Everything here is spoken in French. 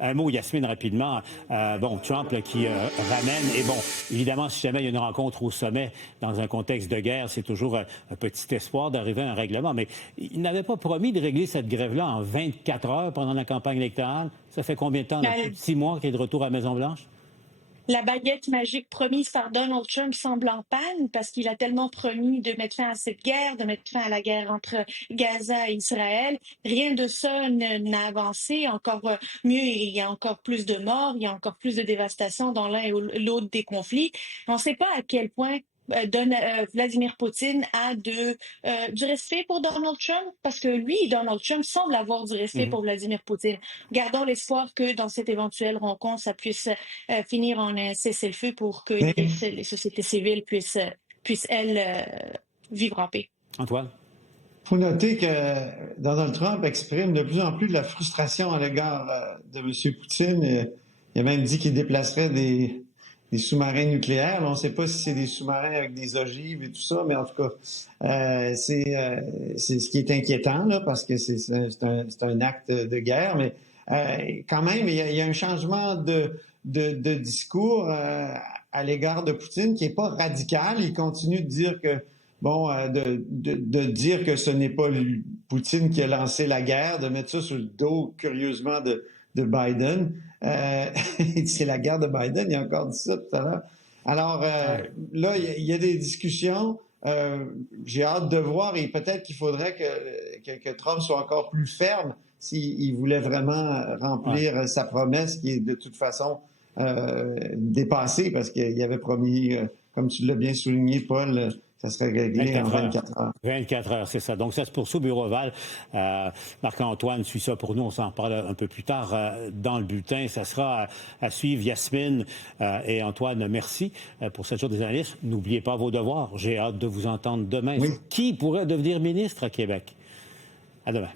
un mot, Yasmine, rapidement. Trump là, qui ramène, et bon, évidemment, si jamais il y a une rencontre au sommet dans un contexte de guerre, c'est toujours un petit espoir d'arriver à un règlement. Mais il n'avait pas promis de régler cette grève-là en 24 heures pendant la campagne électorale. Ça fait combien de temps? Là, plus de 6 mois qu'il est de retour à la Maison-Blanche? La baguette magique promise par Donald Trump semble en panne parce qu'il a tellement promis de mettre fin à cette guerre, de mettre fin à la guerre entre Gaza et Israël. Rien de ça n'a avancé. Encore mieux, il y a encore plus de morts, il y a encore plus de dévastation dans l'un et l'autre des conflits. On ne sait pas à quel point Vladimir Poutine a du respect pour Donald Trump parce que lui, Donald Trump, semble avoir du respect pour Vladimir Poutine. Gardons l'espoir que dans cette éventuelle rencontre, ça puisse finir en un cessez-le-feu pour que Mais les sociétés civiles puissent elles, vivre en paix. Antoine? il faut noter que Donald Trump exprime de plus en plus de la frustration à l'égard de M. Poutine. Il a même dit qu'il déplacerait des sous-marins nucléaires. Là, on ne sait pas si c'est des sous-marins avec des ogives et tout ça, mais en tout cas, c'est ce qui est inquiétant là, parce que c'est un acte de guerre. Mais quand même, il y a un changement de discours à l'égard de Poutine qui n'est pas radical. Il continue de dire que de dire que ce n'est pas Poutine qui a lancé la guerre, de mettre ça sur le dos, curieusement, de Biden. C'est la guerre de Biden, il a encore dit ça tout à l'heure. Alors, là, il y a des discussions. J'ai hâte de voir et peut-être qu'il faudrait que Trump soit encore plus ferme s'il voulait vraiment remplir sa promesse qui est de toute façon dépassée parce qu'il avait promis, comme tu l'as bien souligné, Paul, ça serait réglé en 24 heures. 24 heures, c'est ça. Donc, ça se poursuit au Bureau ovale. Marc-Antoine suit ça pour nous. On s'en parle un peu plus tard dans le bulletin. Ça sera à suivre. Yasmine et Antoine, merci pour cette journée des analystes. N'oubliez pas vos devoirs. J'ai hâte de vous entendre demain. Oui. Qui pourrait devenir ministre à Québec? À demain.